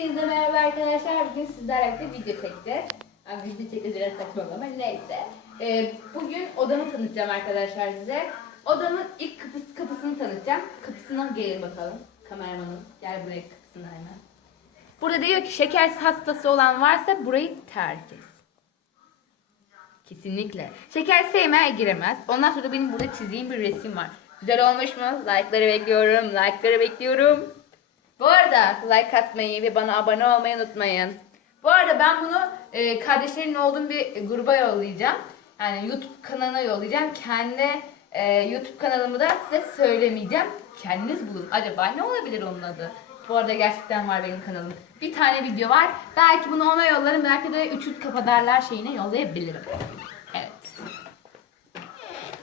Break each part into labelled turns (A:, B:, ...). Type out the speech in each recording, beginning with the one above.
A: Hepinize merhaba arkadaşlar. Bugün sizlerle birlikte video çekeceğiz. Yani video çekeceğiz biraz saçma ama neyse. Ee, bugün odamı tanıtacağım arkadaşlar size. Odamın ilk kapısı, kapısını tanıtacağım. Kapısına gelin bakalım. Kameramanım gel buraya kapısına hemen. Burada diyor ki şeker hastası olan varsa burayı terk et. Kesinlikle. Şeker sevmeye giremez. Ondan sonra benim burada çizdiğim bir resim var. Güzel olmuş mu? Like'ları bekliyorum. Like'ları bekliyorum. Bu arada like atmayı ve bana abone olmayı unutmayın. Bu arada ben bunu e, kardeşlerin olduğum bir gruba yollayacağım. Yani YouTube kanalına yollayacağım. Kendi e, YouTube kanalımı da size söylemeyeceğim. Kendiniz bulun. Acaba ne olabilir onun adı? Bu arada gerçekten var benim kanalım. Bir tane video var. Belki bunu ona yollarım. Belki de üçüt kafadarlar şeyine yollayabilirim. Evet.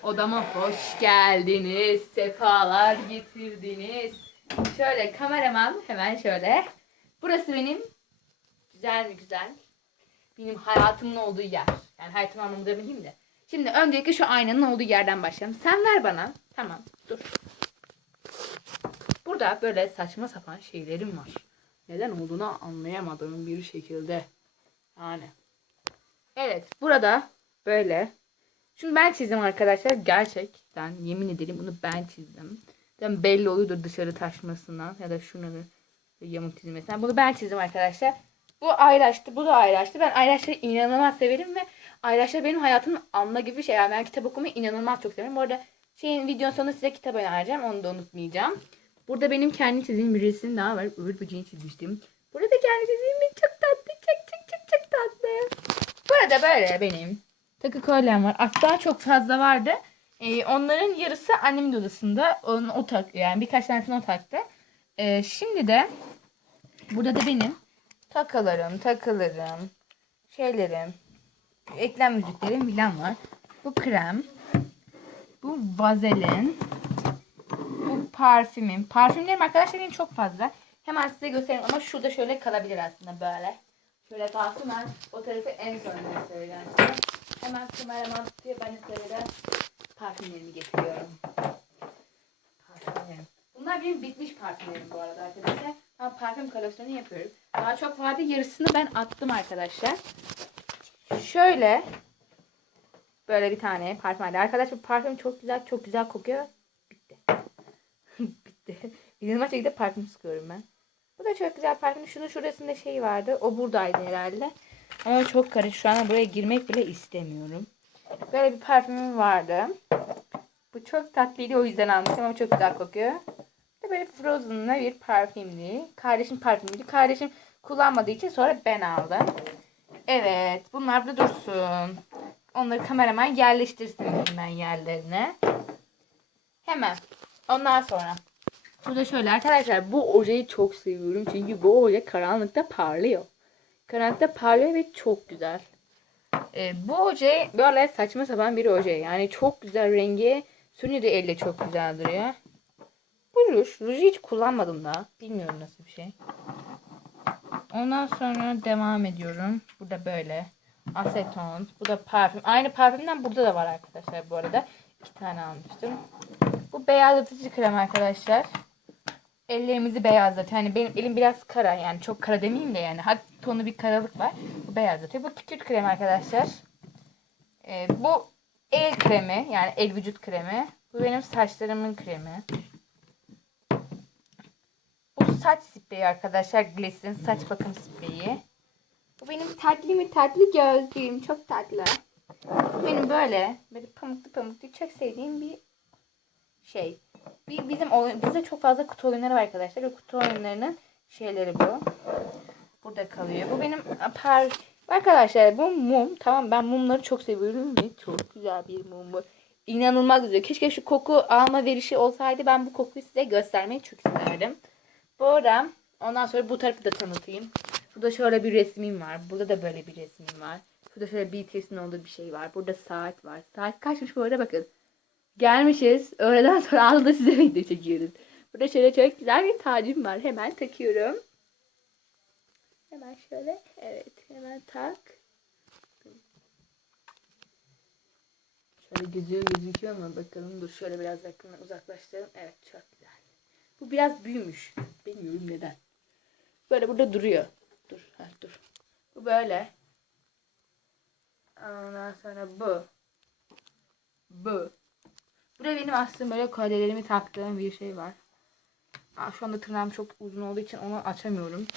A: Odama hoş geldiniz. Sefalar getirdiniz. Şöyle kameraman hemen şöyle. Burası benim güzel mi güzel? Benim hayatımın olduğu yer. Yani hayatım anlamında bileyim de. Şimdi öncelikle şu aynanın olduğu yerden başlayalım. Sen ver bana. Tamam dur. Burada böyle saçma sapan şeylerim var. Neden olduğunu anlayamadığım bir şekilde. Yani. Evet burada böyle. Şunu ben çizdim arkadaşlar. Gerçekten yemin ederim bunu ben çizdim. Yani belli oluyordur dışarı taşmasından ya da şunu yamuk çizmesinden. Bunu ben çizdim arkadaşlar. Bu ayraçtı, bu da ayraçtı. Ben ayraçları inanılmaz severim ve ayraçlar benim hayatımın anla gibi bir şey. Yani ben kitap okumayı inanılmaz çok severim. Bu arada şeyin videonun sonunda size kitap önereceğim. Onu da unutmayacağım. Burada benim kendi çizdiğim bir resim daha var. Öbür böceğini çizmiştim. Burada da kendi çizdiğim bir çok tatlı, çok çok çok çok tatlı. Burada böyle benim takı kolyem var. Aslında çok fazla vardı. Ee, onların yarısı annemin odasında. Onun, o tak, yani birkaç tanesini o taktı. Ee, şimdi de burada da benim takalarım, takılarım, şeylerim, eklem müziklerim filan var. Bu krem, bu vazelin, bu parfümüm. Parfümlerim arkadaşlar benim çok fazla. Hemen size göstereyim ama şurada şöyle kalabilir aslında böyle. Şöyle kalsın ben o tarafı en son göstereceğim size. Hemen kameraman tutuyor ben de parfümlerimi getiriyorum. Parfümlerim. Bunlar benim bitmiş parfümlerim bu arada arkadaşlar. Ben parfüm koleksiyonu yapıyorum. Daha çok vardı yarısını ben attım arkadaşlar. Şöyle böyle bir tane parfüm vardı. Arkadaşlar bu parfüm çok güzel çok güzel kokuyor. Bitti. Bitti. İnanılmaz şekilde parfüm sıkıyorum ben. Bu da çok güzel parfüm. Şunun şurasında şey vardı. O buradaydı herhalde. Ama çok karışık. Şu an buraya girmek bile istemiyorum. Böyle bir parfümüm vardı. Bu çok tatlıydı o yüzden almıştım ama çok güzel kokuyor. Ve böyle Frozen'la bir parfümlü. Kardeşim parfümüydü. Kardeşim kullanmadığı için sonra ben aldım. Evet bunlar burada dursun. Onları kameraman yerleştirsin hemen yerlerine. Hemen. Ondan sonra. Burada şöyle arkadaşlar bu ojeyi çok seviyorum. Çünkü bu oje karanlıkta parlıyor. Karanlıkta parlıyor ve çok güzel. Ee, bu oje böyle saçma sapan bir oje. Yani çok güzel rengi. Sünni de elle çok güzel duruyor. Bu ruj. Ruju hiç kullanmadım daha. Bilmiyorum nasıl bir şey. Ondan sonra devam ediyorum. Burada böyle. Aseton. Bu da parfüm. Aynı parfümden burada da var arkadaşlar bu arada. İki tane almıştım. Bu beyazlatıcı krem arkadaşlar. Ellerimizi beyazlatıyor. Yani benim elim biraz kara yani çok kara demeyeyim de yani hafif tonu bir karalık var. Bu beyazlatıyor. Bu kükürt krem arkadaşlar. Ee, bu el kremi yani el vücut kremi. Bu benim saçlarımın kremi. Bu saç spreyi arkadaşlar. Gliss'in saç bakım spreyi. Bu benim tatlı mı tatlı gözlüğüm. Çok tatlı. Bu benim böyle böyle pamuklu pamuklu çok sevdiğim bir şey. Bir, bizim oyun, bizde çok fazla kutu oyunları var arkadaşlar. O kutu oyunlarının şeyleri bu. Burada kalıyor. Bu benim par Arkadaşlar bu mum. Tamam ben mumları çok seviyorum ve çok güzel bir mum bu. İnanılmaz güzel. Keşke şu koku alma verişi olsaydı ben bu kokuyu size göstermeyi çok isterdim. Bu arada ondan sonra bu tarafı da tanıtayım. Burada şöyle bir resmim var. Burada da böyle bir resmim var. Şurada şöyle BTS'in olduğu bir şey var. Burada saat var. Saat kaçmış bu arada bakın. Gelmişiz. Öğleden sonra aldı size video çekiyoruz. Burada şöyle çok güzel bir tacım var. Hemen takıyorum. Hemen şöyle. Evet. Hemen tak. Şöyle gözüyor gözüküyor mu bakalım. Dur şöyle biraz yakından uzaklaştıralım. Evet çok güzel. Bu biraz büyümüş. Bilmiyorum neden. Böyle burada duruyor. Dur. Ha, dur. Bu böyle. Ondan sonra bu. Bu. Burada benim aslında böyle kolyelerimi taktığım bir şey var. Aa, şu anda tırnağım çok uzun olduğu için onu açamıyorum.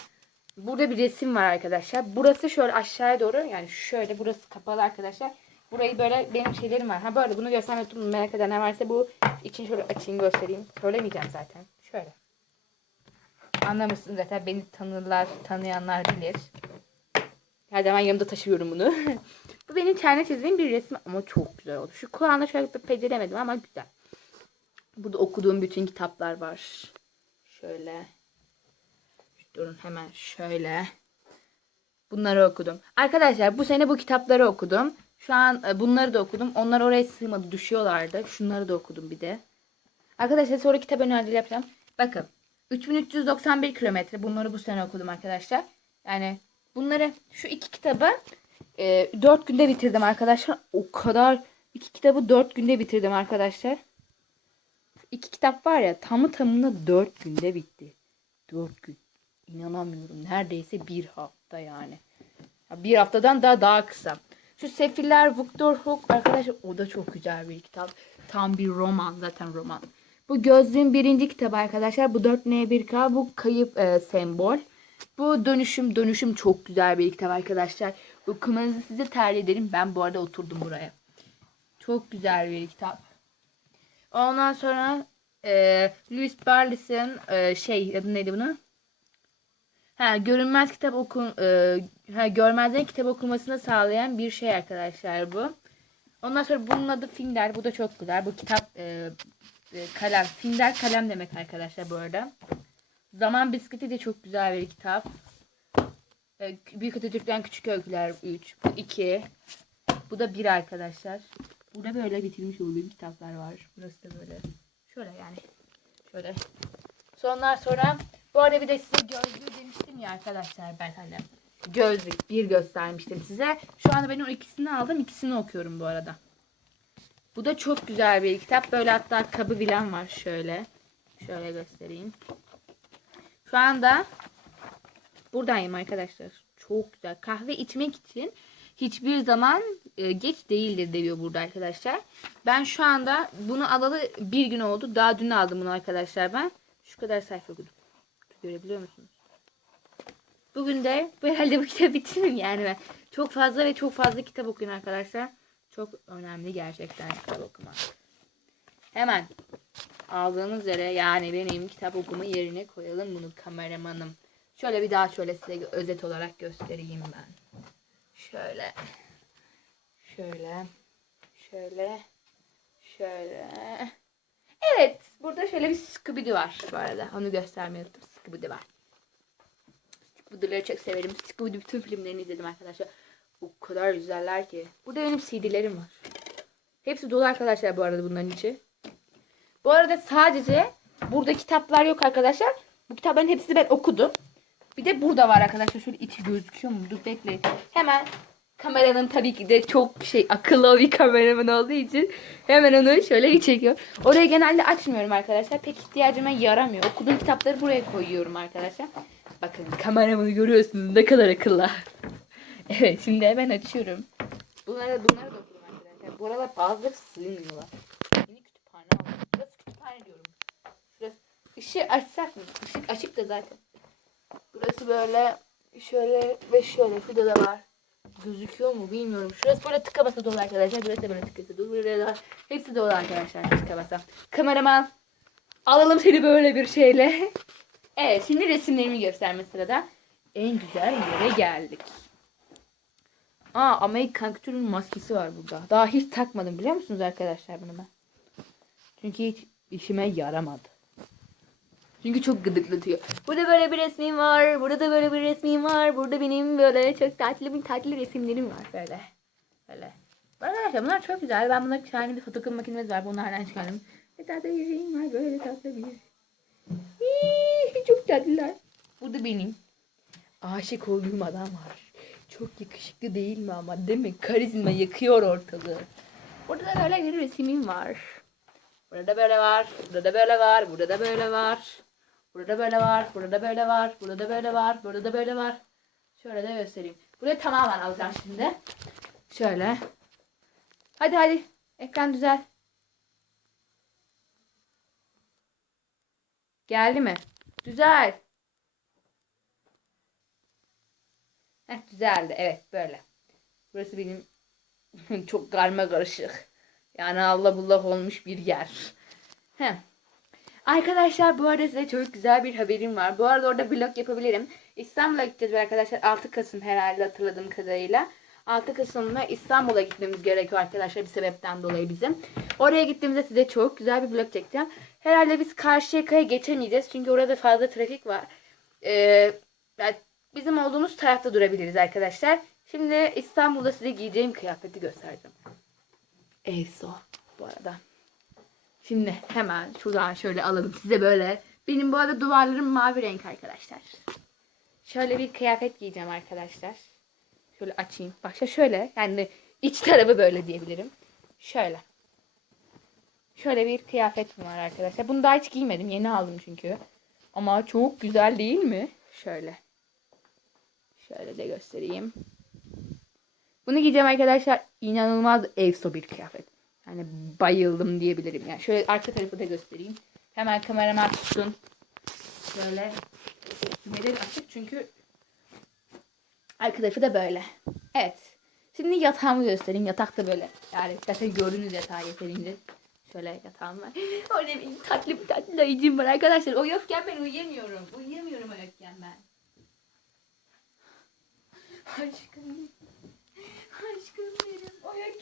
A: Burada bir resim var arkadaşlar. Burası şöyle aşağıya doğru yani şöyle burası kapalı arkadaşlar. Burayı böyle benim şeylerim var. Ha böyle bunu göstermek tuttum merak eden ne varsa bu için şöyle açayım göstereyim. Söylemeyeceğim zaten. Şöyle. Anlamışsın zaten beni tanırlar, tanıyanlar bilir. Her zaman yanımda taşıyorum bunu. bu benim kendi çizdiğim bir resim ama çok güzel oldu. Şu kulağına şöyle bir beceremedim ama güzel. Burada okuduğum bütün kitaplar var. Şöyle. Durun hemen şöyle. Bunları okudum. Arkadaşlar bu sene bu kitapları okudum. Şu an e, bunları da okudum. Onlar oraya sığmadı. Düşüyorlardı. Şunları da okudum bir de. Arkadaşlar sonra kitap önerdiği yapacağım. Bakın. 3391 kilometre. Bunları bu sene okudum arkadaşlar. Yani bunları şu iki kitabı e, 4 günde bitirdim arkadaşlar. O kadar iki kitabı 4 günde bitirdim arkadaşlar. İki kitap var ya tamı tamına 4 günde bitti. 4 gün. İnanamıyorum. Neredeyse bir hafta yani. Ya Bir haftadan daha daha kısa. Şu Sefiller Victor Hook arkadaşlar o da çok güzel bir kitap. Tam bir roman zaten roman. Bu Gözlüğün birinci kitabı arkadaşlar. Bu 4N1K bu kayıp e, sembol. Bu dönüşüm dönüşüm çok güzel bir kitap arkadaşlar. Okumanızı size tercih ederim. Ben bu arada oturdum buraya. Çok güzel bir kitap. Ondan sonra e, Louis Barles'in e, şey adı neydi bunu? Ha, görünmez kitap okun e, ha, görmezden kitap okumasını sağlayan bir şey arkadaşlar bu. Ondan sonra bunun adı Finder. Bu da çok güzel. Bu kitap e, e, kalem. Finder kalem demek arkadaşlar bu arada. Zaman Bisikleti de çok güzel bir kitap. E, Büyük Atatürk'ten Küçük Öyküler 3. Bu 2. Bu da 1 arkadaşlar. Burada böyle bitirmiş olduğum kitaplar var. Burası da böyle. Şöyle yani. Şöyle. Sonlar sonra bu arada bir de size gözlüğü demiştim ya arkadaşlar ben hani. Gözlük bir göstermiştim size. Şu anda ben o ikisini aldım. ikisini okuyorum bu arada. Bu da çok güzel bir kitap. Böyle hatta kabı bilen var şöyle. Şöyle göstereyim. Şu anda buradayım arkadaşlar. Çok güzel. Kahve içmek için hiçbir zaman e, geç değildir diyor burada arkadaşlar. Ben şu anda bunu alalı bir gün oldu. Daha dün aldım bunu arkadaşlar ben. Şu kadar sayfa okudum. Görebiliyor musunuz? Bugün de bu herhalde bu kitabı bitiririm yani ben. Çok fazla ve çok fazla kitap okuyun arkadaşlar. Çok önemli gerçekten kitap okumak. Hemen aldığınız yere yani benim kitap okuma yerine koyalım bunu kameramanım. Şöyle bir daha şöyle size özet olarak göstereyim ben. Şöyle. Şöyle. Şöyle. Şöyle. Evet. Burada şöyle bir Scooby-Doo var bu arada. Onu göstermeyi unuttum. Scooby-Doo var. Scooby-Doo'ları çok severim. Scooby-Doo bütün filmlerini izledim arkadaşlar. O kadar güzeller ki. Burada benim CD'lerim var. Hepsi dolu arkadaşlar bu arada bunların içi. Bu arada sadece burada kitaplar yok arkadaşlar. Bu kitapların hepsini ben okudum. Bir de burada var arkadaşlar. Şöyle içi gözüküyor mu? Dur bekleyin. Hemen kameranın tabii ki de çok şey akıllı bir kameraman olduğu için hemen onu şöyle bir çekiyor. Orayı genelde açmıyorum arkadaşlar. Pek ihtiyacıma yaramıyor. Okuduğum kitapları buraya koyuyorum arkadaşlar. Bakın kameramanı görüyorsunuz ne kadar akıllı. evet şimdi hemen açıyorum. Bunları, bunları da okudum arkadaşlar. Bu arada bazıları sığmıyorlar. Yeni kütüphane aldım. Şurası kütüphane diyorum. Şurası. Işığı açsak mı? Işık açık da zaten. Burası böyle şöyle ve şöyle. Şurada da var. Gözüküyor mu bilmiyorum. Şurası böyle tıka basa dolu arkadaşlar. Burası da böyle tıka basa dolu. Buraya da hepsi dolu arkadaşlar. Tıka basa. Kameraman alalım seni böyle bir şeyle. Evet şimdi resimlerimi gösterme sırada. En güzel yere geldik. Aa Amerikan kültürünün maskesi var burada. Daha hiç takmadım biliyor musunuz arkadaşlar bunu ben? Çünkü hiç işime yaramadı. Çünkü çok gıdıklatıyor. Burada böyle bir resmim var. Burada da böyle bir resmim var. Burada benim böyle çok tatlı bir tatlı resimlerim var böyle. Böyle. Arkadaşlar bunlar çok güzel. Ben bunları kendi bir fotokopi makinemiz var. Bunlardan çıkardım. Bir tatlı bir şeyim var. Böyle tatlı bir. Hii, çok tatlılar. Burada benim. Aşık olduğum adam var. Çok yakışıklı değil mi ama değil mi? Karizma yakıyor ortalığı. Burada da böyle bir resimim var. Burada da böyle var. Burada da böyle var. Burada da böyle var. Burada böyle var. Burada böyle var. Burada böyle var. Burada da böyle var. Şöyle de göstereyim. Burayı tamamen alacağım şimdi. Şöyle. Hadi hadi. Ekran düzel. Geldi mi? Güzel. Heh, düzeldi. Evet böyle. Burası benim çok karma karışık. Yani Allah bullak olmuş bir yer. Heh. Arkadaşlar bu arada size çok güzel bir haberim var. Bu arada orada vlog yapabilirim. İstanbul'a gideceğiz arkadaşlar. 6 Kasım herhalde hatırladığım kadarıyla. 6 Kasım'da İstanbul'a gitmemiz gerekiyor arkadaşlar bir sebepten dolayı bizim. Oraya gittiğimizde size çok güzel bir vlog çekeceğim. Herhalde biz Karşıyaka'ya geçemeyeceğiz. Çünkü orada fazla trafik var. Ee, yani bizim olduğumuz tarafta durabiliriz arkadaşlar. Şimdi İstanbul'da size giyeceğim kıyafeti göstereceğim. Evso bu arada. Şimdi hemen şuradan şöyle alalım size böyle. Benim bu arada duvarlarım mavi renk arkadaşlar. Şöyle bir kıyafet giyeceğim arkadaşlar. Şöyle açayım. Başta şöyle yani iç tarafı böyle diyebilirim. Şöyle. Şöyle bir kıyafetim var arkadaşlar. Bunu daha hiç giymedim. Yeni aldım çünkü. Ama çok güzel değil mi? Şöyle. Şöyle de göstereyim. Bunu giyeceğim arkadaşlar. İnanılmaz evso bir kıyafet. Yani bayıldım diyebilirim. Yani şöyle arka tarafı da göstereyim. Hemen kamerama tutsun. Böyle. Neden açık? Çünkü arka tarafı da böyle. Evet. Şimdi yatağımı göstereyim. Yatak da böyle. Yani zaten gördünüz yatağı yeterince. Şöyle yatağım var. Orada benim tatlı bir tatlı ayıcım var arkadaşlar. O yokken ben uyuyamıyorum. Uyuyamıyorum o yokken ben. Aşkım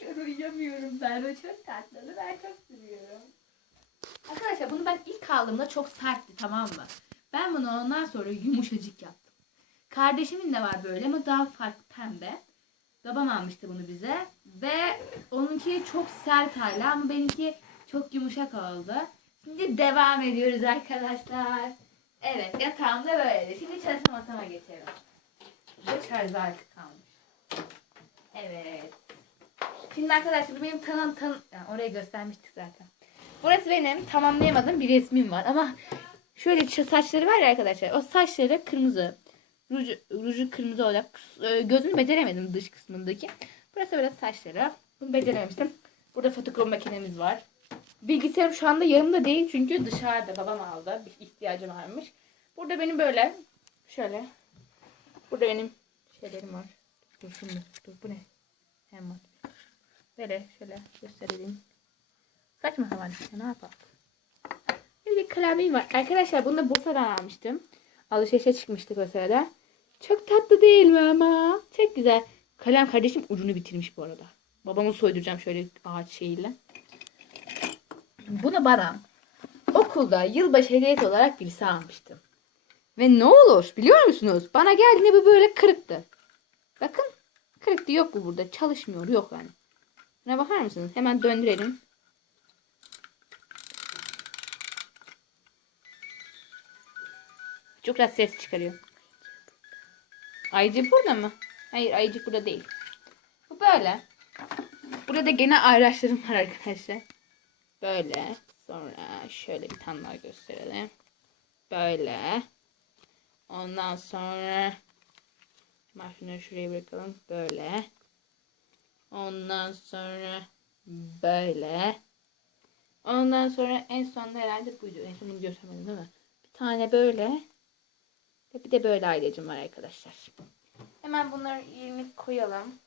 A: yokken uyuyamıyorum ben. O çok tatlı. Ben çok seviyorum. Arkadaşlar bunu ben ilk aldığımda çok sertti tamam mı? Ben bunu ondan sonra yumuşacık yaptım. Kardeşimin de var böyle ama daha farklı pembe. Babam almıştı bunu bize. Ve onunki çok sert hala ama benimki çok yumuşak oldu. Şimdi devam ediyoruz arkadaşlar. Evet yatağım da böyle. Şimdi çalışma masama geçelim. Burada şarj kalmış. Evet. Şimdi arkadaşlar benim tanım tanım yani orayı göstermiştik zaten. Burası benim tamamlayamadığım bir resmim var ama şöyle ç- saçları var ya arkadaşlar. O saçları kırmızı. Ruju, ruju kırmızı olacak. E, Gözünü beceremedim dış kısmındaki. Burası böyle saçları. Bunu becerememiştim. Burada fotokrom makinemiz var. Bilgisayarım şu anda yanımda değil çünkü dışarıda babam aldı. Bir ihtiyacım varmış. Burada benim böyle şöyle. Burada benim şeylerim var. Dur şimdi dur bu ne? Hemen. Böyle şöyle göstereyim. Saçma sapan işte ne yapalım. Bir de klavyem var. Arkadaşlar bunu da Bursa'dan almıştım. Alışverişe çıkmıştık o sırada. Çok tatlı değil mi ama? Çok güzel. Kalem kardeşim ucunu bitirmiş bu arada. Babamı soyduracağım şöyle ağaç şeyiyle. Bunu bana okulda yılbaşı hediyesi olarak birisi almıştı. Ve ne olur biliyor musunuz? Bana geldiğinde bu böyle kırıktı. Bakın kırıktı yok bu burada. Çalışmıyor yok yani. Buna bakar mısınız? Hemen döndürelim. Çok rahat ses çıkarıyor. Ayıcık burada mı? Hayır ayıcık burada değil. Bu böyle. Burada gene ayraçlarım var arkadaşlar. Böyle. Sonra şöyle bir tane daha gösterelim. Böyle. Ondan sonra maşını şuraya bırakalım. Böyle. Ondan sonra böyle. Ondan sonra en sonunda herhalde buydu. En sonunu göstermedim değil mi? Bir tane böyle. Ve bir de böyle ailecim var arkadaşlar. Hemen bunları yerine koyalım.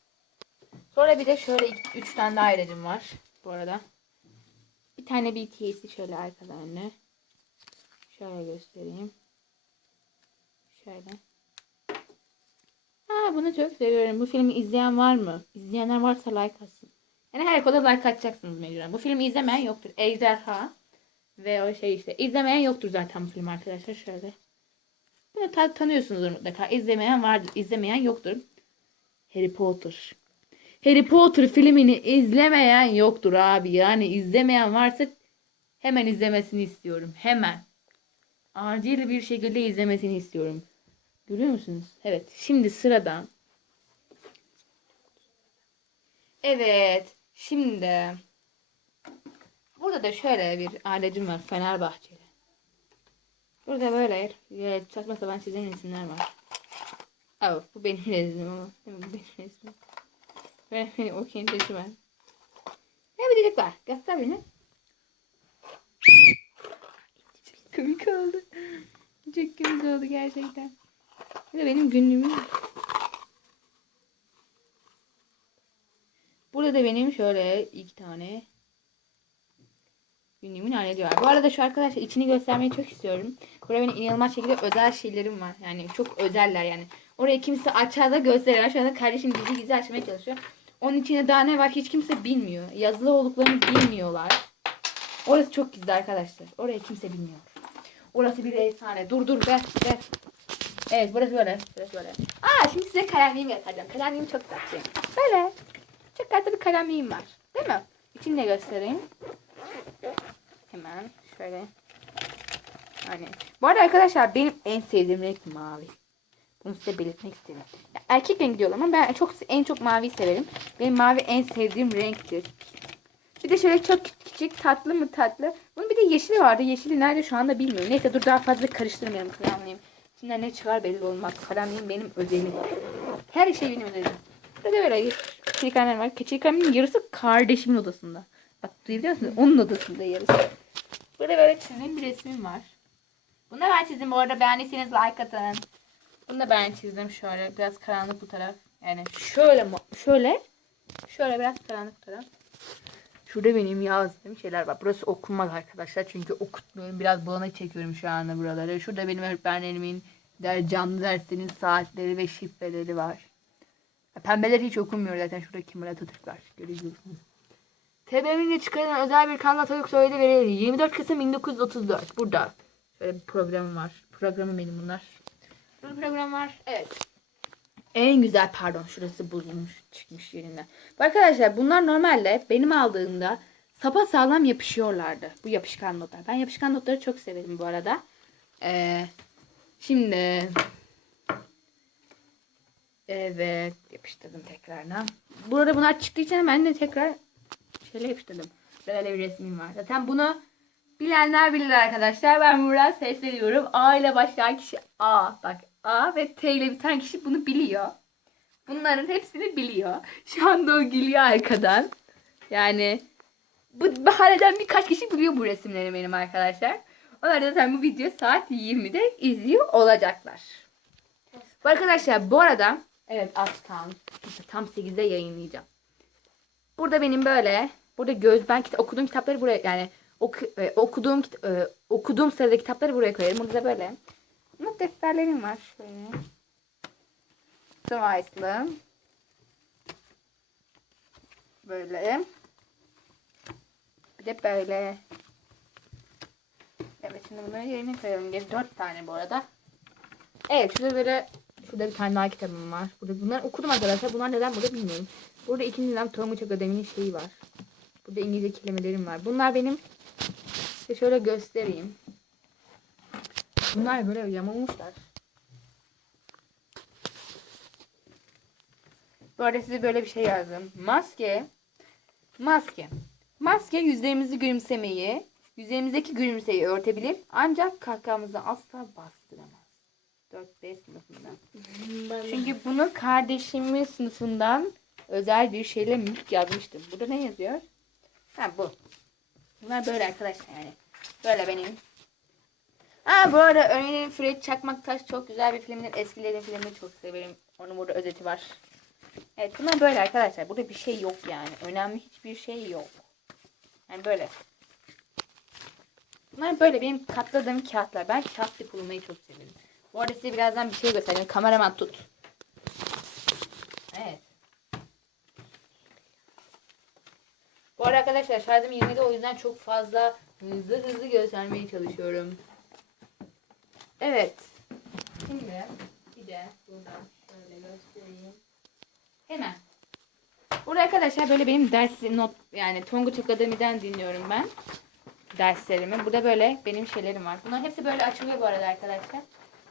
A: Sonra bir de şöyle iki, üç tane daha ailecim var. Bu arada. Bir tane BTS'i şöyle arkalarını. Şöyle göstereyim. Şöyle. Ha bunu çok seviyorum. Bu filmi izleyen var mı? İzleyenler varsa like atsın. Yani her konuda like atacaksınız mecburen. Bu filmi izlemeyen yoktur. Ejderha ve o şey işte. İzlemeyen yoktur zaten bu film arkadaşlar. Şöyle. Bunu ta- tanıyorsunuzdur mutlaka. İzlemeyen vardır. İzlemeyen yoktur. Harry Potter. Harry Potter filmini izlemeyen yoktur abi. Yani izlemeyen varsa hemen izlemesini istiyorum. Hemen. Acil bir şekilde izlemesini istiyorum. Görüyor musunuz? Evet. Şimdi sırada. Evet. Şimdi. Burada da şöyle bir alecim var. Fenerbahçeli. Burada böyle e, saçma sapan çizen resimler var. Evet bu benim resmim ama. Bu benim resmim. Ve o kendi ben. Ne bir var. Göster beni. Komik oldu. Çok komik oldu gerçekten. Bu da benim günlüğümüm. Burada da benim şöyle iki tane günlüğümün halleri var. Bu arada şu arkadaşlar içini göstermeyi çok istiyorum. Burada benim inanılmaz şekilde özel şeylerim var. Yani çok özeller yani. Orayı kimse aşağıda gösteriyor. Aşağıda kardeşim gizli gizli açmaya çalışıyor. Onun içinde daha ne var hiç kimse bilmiyor. Yazılı olduklarını bilmiyorlar. Orası çok gizli arkadaşlar. Orayı kimse bilmiyor. Orası bir efsane. Dur dur ver ver. Evet burası böyle. Burası böyle. Aa şimdi size kalemliğimi göstereceğim. Kalemliğim çok tatlı. Böyle. Çok tatlı bir kalemliğim var. Değil mi? İçini de göstereyim. Hemen şöyle. Hani. Bu arada arkadaşlar benim en sevdiğim renk mavi. Bunu size belirtmek istedim. Ya, erkek rengi diyorum ama ben çok en çok mavi severim. Benim mavi en sevdiğim renktir. Bir de şöyle çok küçük tatlı mı tatlı. Bunun bir de yeşili vardı. Yeşili nerede şu anda bilmiyorum. Neyse dur daha fazla karıştırmayalım kalemliğim. İçinden ne çıkar belli olmaz. Kalemliğim benim özelim. Her şey benim özelim. Burada da böyle keçeli kalemler var. Keçeli kalemin yarısı kardeşimin odasında. Bak duyabiliyor musunuz? Onun odasında yarısı. Burada böyle çizdiğim bir resmim var. Bunu da ben çizdim. Bu arada beğendiyseniz like atın. Bunu da ben çizdim şöyle. Biraz karanlık bu taraf. Yani şöyle şöyle şöyle biraz karanlık taraf. Şurada benim yazdığım şeyler var. Burası okunmaz arkadaşlar. Çünkü okutmuyorum. Biraz bulanık çekiyorum şu anda buraları. Şurada benim öğretmenlerimin der, canlı derslerinin saatleri ve şifreleri var. Pembeler hiç okunmuyor zaten. Şurada Kemal Atatürk var. Görüyorsunuz. TBMM'de çıkarılan özel bir kanal Atatürk söyledi verilir. 24 Kasım 1934. Burada. Şöyle bir programım var. Programım benim bunlar. Burada program var. Evet. En güzel pardon şurası bozulmuş çıkmış yerinden. Arkadaşlar bunlar normalde benim aldığımda sapa sağlam yapışıyorlardı. Bu yapışkan notlar. Ben yapışkan notları çok severim bu arada. Ee, şimdi evet yapıştırdım tekrardan. Burada bunlar çıktığı için ben de tekrar şöyle yapıştırdım. Böyle bir resmim var. Zaten bunu bilenler bilir arkadaşlar. Ben buradan sesleniyorum. A ile başlayan kişi A. Bak A ve T ile biten kişi bunu biliyor. Bunların hepsini biliyor. Şu anda o gülüyor arkadan. Yani bu bahaneden birkaç kişi biliyor bu resimleri benim arkadaşlar. Onlar da zaten bu video saat 20'de izliyor olacaklar. Bu arkadaşlar bu arada evet az. İşte tam 8'de yayınlayacağım. Burada benim böyle burada göz ben kita- okuduğum kitapları buraya yani oku, e, okuduğum kit- e, okuduğum sırada kitapları buraya koyarım. Burada da böyle not defterlerim var şöyle. Slice'lı. Böyle. Bir de böyle. Evet şimdi bunları yerine koyalım. Geri dört tane bu arada. Evet şurada böyle şurada bir tane daha kitabım var. Burada bunları okudum arkadaşlar. Bunlar neden burada bilmiyorum. Burada ikinci dönem Tonguç Akademi'nin şeyi var. Burada İngilizce kelimelerim var. Bunlar benim size şöyle göstereyim. Bunlar böyle yamulmuşlar. Bu arada size böyle bir şey yazdım. Maske. Maske. Maske yüzlerimizi gülümsemeyi, yüzlerimizdeki gülümseyi örtebilir. Ancak kahkahamızı asla bastıramaz. 4-5 sınıfından. Çünkü bunu kardeşimin sınıfından özel bir şeyle mülk yazmıştım. Burada ne yazıyor? Ha bu. Bunlar böyle arkadaşlar yani. Böyle benim. Ha bu arada örneğin Fred Çakmaktaş çok güzel bir filmdir. Eskilerin filmini çok severim. Onun burada özeti var. Evet bunlar böyle arkadaşlar. Burada bir şey yok yani. Önemli hiçbir şey yok. Yani böyle. Bunlar böyle benim katladığım kağıtlar. Ben kağıt depolamayı çok severim. Bu arada size birazdan bir şey göstereceğim. Kameraman tut. Evet. Bu arada arkadaşlar şarjım 20'de o yüzden çok fazla hızlı hızlı göstermeye çalışıyorum. Evet. Şimdi bir de buradan şöyle göstereyim. Hemen. Burada arkadaşlar böyle benim ders not yani Tonguç Akademi'den dinliyorum ben derslerimi. Burada böyle benim şeylerim var. Bunların hepsi böyle açılıyor bu arada arkadaşlar.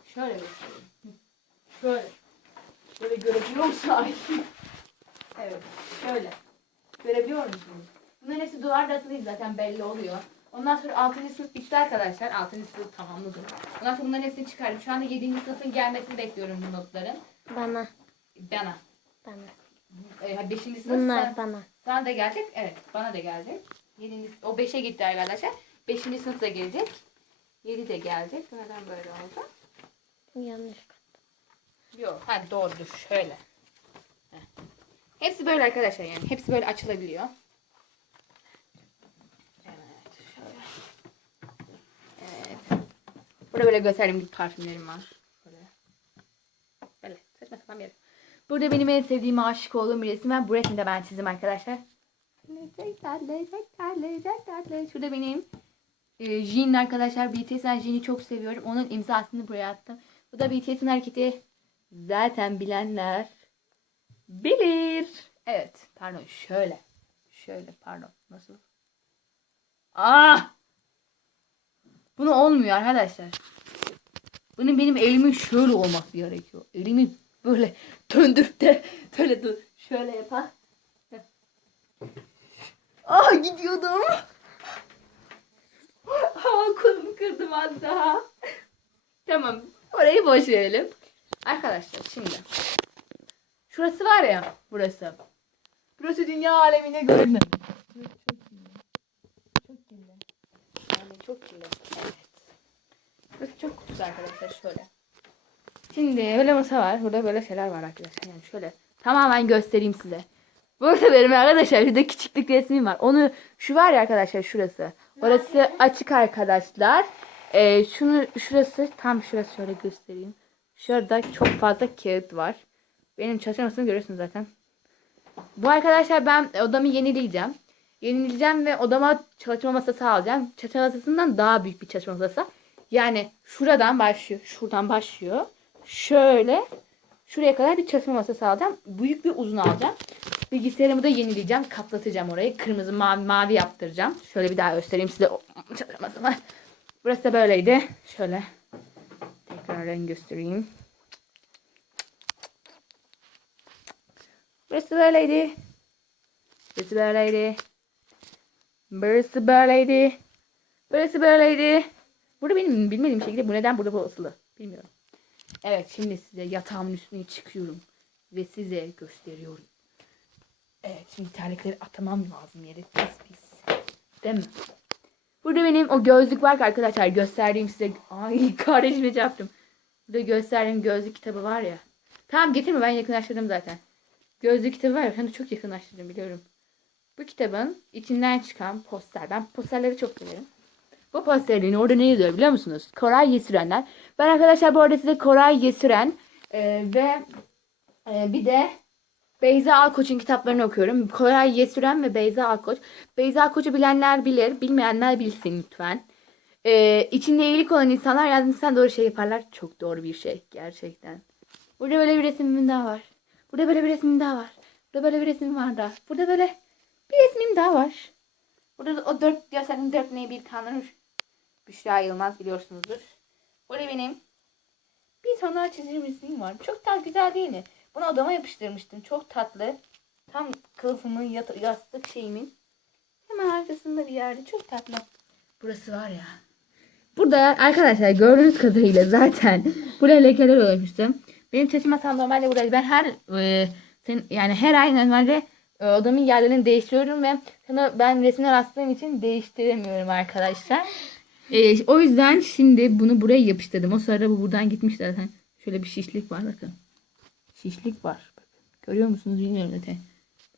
A: Şöyle göstereyim. Şöyle. Böyle görebiliyor musun? Ay. evet. Şöyle. Görebiliyor musunuz? Bunların hepsi duvarda asılıydı zaten belli oluyor. Ondan sonra 6. sınıf bitti arkadaşlar. 6. sınıf tamamladım. Ondan sonra bunların hepsini çıkardım. Şu anda 7. sınıfın gelmesini bekliyorum bu notların.
B: Bana.
A: Bana.
B: Bana.
A: 5. sınıf
B: Bunlar
A: sana,
B: bana.
A: sana da gelecek. Evet bana da gelecek. 7. o 5'e gitti arkadaşlar. 5. sınıf da gelecek. 7 de gelecek. Bu Neden böyle oldu?
B: Yanlış.
A: Yok. Ha doğrudur. Şöyle. Heh. Hepsi böyle arkadaşlar yani. Hepsi böyle açılabiliyor. Evet. Şöyle. Evet. Burada böyle gösterdiğim gibi parfümlerim var. Böyle. Böyle. Saçma sapan bir yer. Burada benim en sevdiğim aşık olduğum bir resim var. Bu resmi de ben çizdim arkadaşlar. Şurada benim e, Jin arkadaşlar. BTS'den Jin'i çok seviyorum. Onun imzasını buraya attım. Bu da BTS'in hareketi. Zaten bilenler bilir. Evet. Pardon şöyle. Şöyle pardon. Nasıl? Ah! Bunu olmuyor arkadaşlar. Bunun benim elimin şöyle olması gerekiyor. Elimi böyle döndürüp de böyle. Şöyle yapar. Ah gidiyordum. Aa kolumu kırdım az daha. Tamam. Orayı boş verelim. Arkadaşlar şimdi. Şurası var ya. Burası. Burası dünya alemine görünmem. Çok kirli. Evet. Çok kutusu arkadaşlar şöyle. Şimdi öyle masa var. Burada böyle şeyler var arkadaşlar. Yani şöyle tamamen göstereyim size. Burada benim arkadaşlar bir de küçüklük resmim var. Onu şu var ya arkadaşlar şurası. Orası açık arkadaşlar. Ee, şunu şurası tam şurası şöyle göstereyim. Şurada çok fazla kağıt var. Benim çalışma masamı görüyorsunuz zaten. Bu arkadaşlar ben odamı yenileyeceğim. Yenileyeceğim ve odama çalışma masası alacağım. Çalışma masasından daha büyük bir çalışma masası. Yani şuradan başlıyor. Şuradan başlıyor. Şöyle şuraya kadar bir çalışma masası alacağım. Büyük bir uzun alacağım. Bilgisayarımı da yenileyeceğim. Kaplatacağım orayı. Kırmızı mavi mavi yaptıracağım. Şöyle bir daha göstereyim size. o çalışma masamı. Burası da böyleydi. Şöyle tekrar renk göstereyim. Burası böyleydi. Burası böyleydi. Burası böyleydi. Burası böyleydi. Burada benim bilmediğim şekilde bu neden burada bu asılı. Bilmiyorum. Evet şimdi size yatağımın üstüne çıkıyorum. Ve size gösteriyorum. Evet şimdi terlikleri atamam lazım yere. Pis pis. Değil mi? Burada benim o gözlük var ki arkadaşlar gösterdiğim size. Ay kardeşime çarptım. Burada gösterdiğim gözlük kitabı var ya. Tamam getirme ben yakınlaştırdım zaten. Gözlük kitabı var ya ben de çok yakınlaştırdım biliyorum. Bu kitabın içinden çıkan poster. Ben posterleri çok severim. Bu posterin orada ne yazıyor biliyor musunuz? Koray Yesürenler. Ben arkadaşlar bu arada size Koray Yesüren e, ve e, bir de Beyza Alkoç'un kitaplarını okuyorum. Koray Yesüren ve Beyza Alkoç. Beyza Alkoç'u bilenler bilir, bilmeyenler bilsin lütfen. Ee, içinde iyilik olan insanlar yazmışsan doğru şey yaparlar. Çok doğru bir şey gerçekten. Burada böyle bir resmim daha var. Burada böyle bir resmim daha var. Burada böyle bir resmim var daha. Burada böyle bir resmim daha var. Burada da o dört gösterdiğim dört neyi bir kanır. Büşra Yılmaz biliyorsunuzdur. Burada benim bir tane çizim resmim var. Çok da güzel değil mi? Bunu odama yapıştırmıştım. Çok tatlı. Tam kılıfımın yastık şeyimin. Hemen arkasında bir yerde. Çok tatlı. Burası var ya. Burada arkadaşlar gördüğünüz kadarıyla zaten buraya lekeler olmuştu. Benim çalışma masam normalde burada. Ben her e, yani her ay normalde e, odamın yerlerini değiştiriyorum ve sana ben resimler astığım için değiştiremiyorum arkadaşlar. E, o yüzden şimdi bunu buraya yapıştırdım. O sırada bu buradan gitmiş zaten. Şöyle bir şişlik var bakın. Şişlik var. Bakın. Görüyor musunuz bilmiyorum zaten.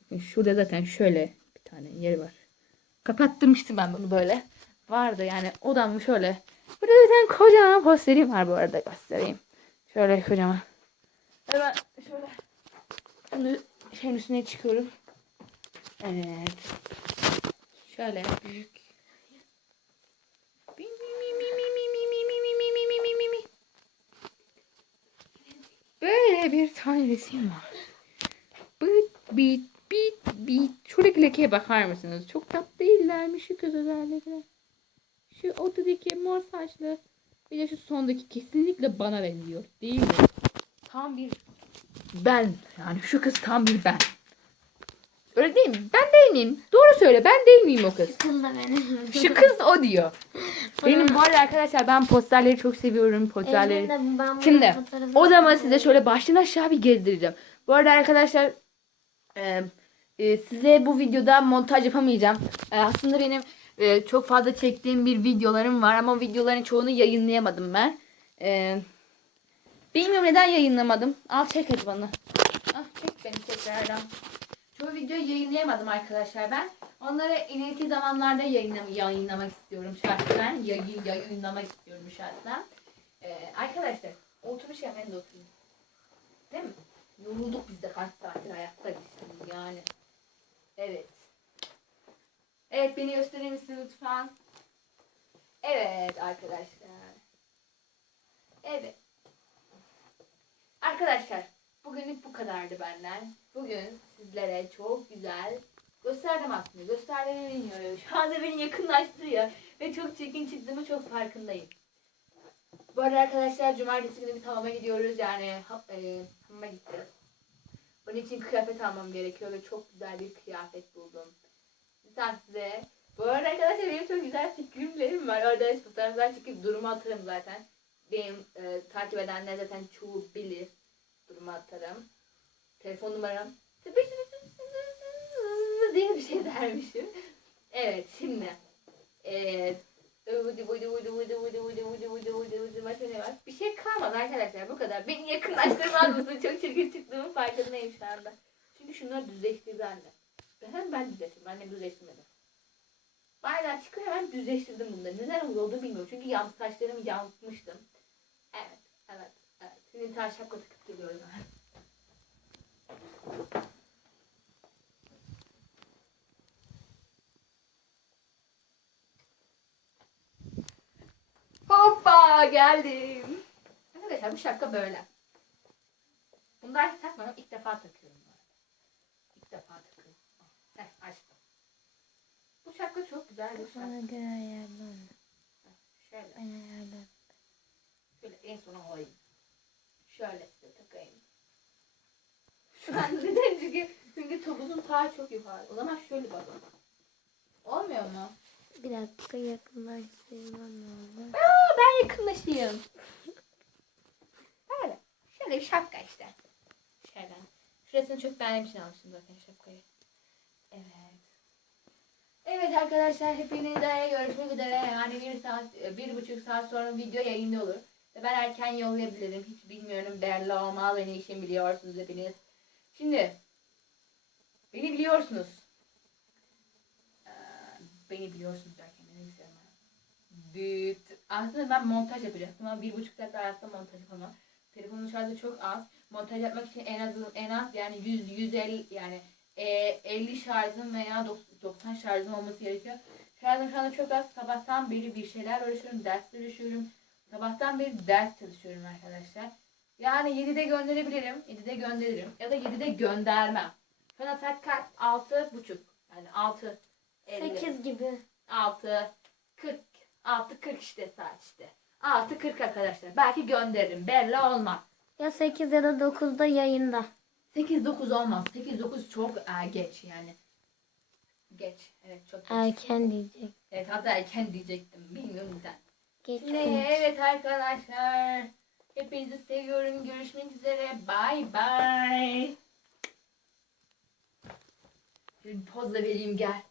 A: Bakın şurada zaten şöyle bir tane yeri var. Kapattırmıştım ben bunu böyle. Vardı yani odam şöyle. Burada bir tane kocaman posterim var bu arada göstereyim. Şöyle kocaman. Ve ben şöyle bunu şeyin üstüne çıkıyorum. Evet. Şöyle büyük. Böyle bir tane resim var. Bit bit bit bit. Şuradaki lekeye bakar mısınız? Çok tatlı değiller mi şu kız özellikle? Şu ortadaki mor saçlı. Bir de şu sondaki kesinlikle bana benziyor. Değil mi? Tam bir ben. Yani şu kız tam bir ben. Öyle değil mi? Ben değil miyim? Doğru söyle. Ben değil miyim o kız?
B: Kız da benim.
A: Şu kız o diyor. Benim bu arada arkadaşlar ben posterleri çok seviyorum. Posterleri.
B: Ben bunun
A: Şimdi o zaman size şöyle baştan aşağı bir gezdireceğim. Bu arada arkadaşlar e, e, size bu videoda montaj yapamayacağım. E, aslında benim e, çok fazla çektiğim bir videolarım var ama videoların çoğunu yayınlayamadım ben. E, bilmiyorum neden yayınlamadım. Al çek hadi bana. Ah çek beni tekrardan. Çoğu videoyu yayınlayamadım arkadaşlar ben. Onları ileriki zamanlarda yayınlam yayınlamak istiyorum şahsen. Yayın, yayınlamak istiyorum şahsen. Ee, arkadaşlar oturuş hemen de oturayım. Değil mi? Yorulduk biz de kaç saattir ayaktayız yani. Evet. Evet beni gösterir misin lütfen? Evet arkadaşlar. Evet. Arkadaşlar bugünlük bu kadardı benden. Bugün sizlere çok güzel gösterdim aslında. Gösterdiğimi bilmiyorum. Şu anda beni yakınlaştırıyor. Ve çok çirkin çıktığımı çok farkındayım. Bu arada arkadaşlar cumartesi günü bir hamama gidiyoruz. Yani e, hamama gideceğiz. Bunun için kıyafet almam gerekiyor ve çok güzel bir kıyafet buldum. Lütfen size. Bu arada arkadaşlar benim çok güzel fikrimlerim var. Orada fotoğraflar çekip durumu atarım zaten. Benim e, takip edenler zaten çoğu bilir param, telefon numaram diye bir şey dermişim. Evet şimdi ee, bir şey kalmadı arkadaşlar bu kadar. Beni yakınlaştırmaz mısın? Çok çirkin çıktığımın farkındayım şu anda. Çünkü şunlar düzleştirdi anne. Ben ben düzleştirdim. Annem düzleştirmedi. Bayağı çıkıyor hemen düzleştirdim bunları. Neden oldu bilmiyorum. Çünkü yan, saçlarımı yansıtmıştım. Evet, evet, evet. Şimdi ters şapka takıp geliyorum. Hoppa geldim. Arkadaşlar bu şapka böyle. Bundan hiç takmadım. İlk defa takıyorum. İlk defa takıyorum. Heh, açtım. Bu şapka çok güzel bir şapka.
B: Bana göre ayarlan.
A: Şöyle.
B: Ben ayarlan.
A: Şöyle en sona koyayım. Şöyle size takayım. Şu an neden çünkü, çünkü topuzun tağı çok yukarı. O zaman şöyle bakın. Olmuyor mu?
B: Bir dakika yakınlaştırmam lazım.
A: Aa, ben yakınlaşayım. Böyle. Şöyle bir şapka işte. Şöyle. Şurasını çok beğendiğim için almıştım zaten şapkayı. Evet. Evet arkadaşlar hepinize görüşmek üzere. Yani bir saat, bir buçuk saat sonra video yayında olur. Ben erken yollayabilirim. Hiç bilmiyorum. Belli olmaz. Beni işim biliyorsunuz hepiniz. Şimdi. Beni biliyorsunuz. Ee, beni biliyorsunuz derken ne? Düt. Aslında ben montaj yapacaktım ama bir buçuk saat hayatta montaj yapamam. Telefonun şarjı çok az. Montaj yapmak için en az en az yani 100 150 yani e, 50 şarjım veya 90 şarjım olması gerekiyor. Şarjım şu anda çok az. Sabahtan beri bir şeyler uğraşıyorum. Ders çalışıyorum. Sabahtan beri ders çalışıyorum arkadaşlar. Yani 7'de gönderebilirim. 7'de gönderirim. Ya da 7'de göndermem. Saat kaç? 6 buçuk. Yani 6 50.
B: 8 gibi.
A: 6 40 6 40 işte saat işte. 6 40 arkadaşlar. Belki gönderirim. Belli olmaz.
B: Ya 8 ya da 9'da yayında.
A: 8 9 olmaz. 8 9 çok e, geç yani. Geç. Evet çok geç.
B: Erken diyecek.
A: Evet hatta erken diyecektim. Bilmiyorum neden.
B: Geç konuş.
A: evet arkadaşlar. Hepinizi seviyorum. Görüşmek üzere. Bye bye. Bir poz da vereyim gel.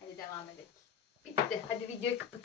A: Hadi devam edelim. Bitti. Hadi videoyu kapatalım.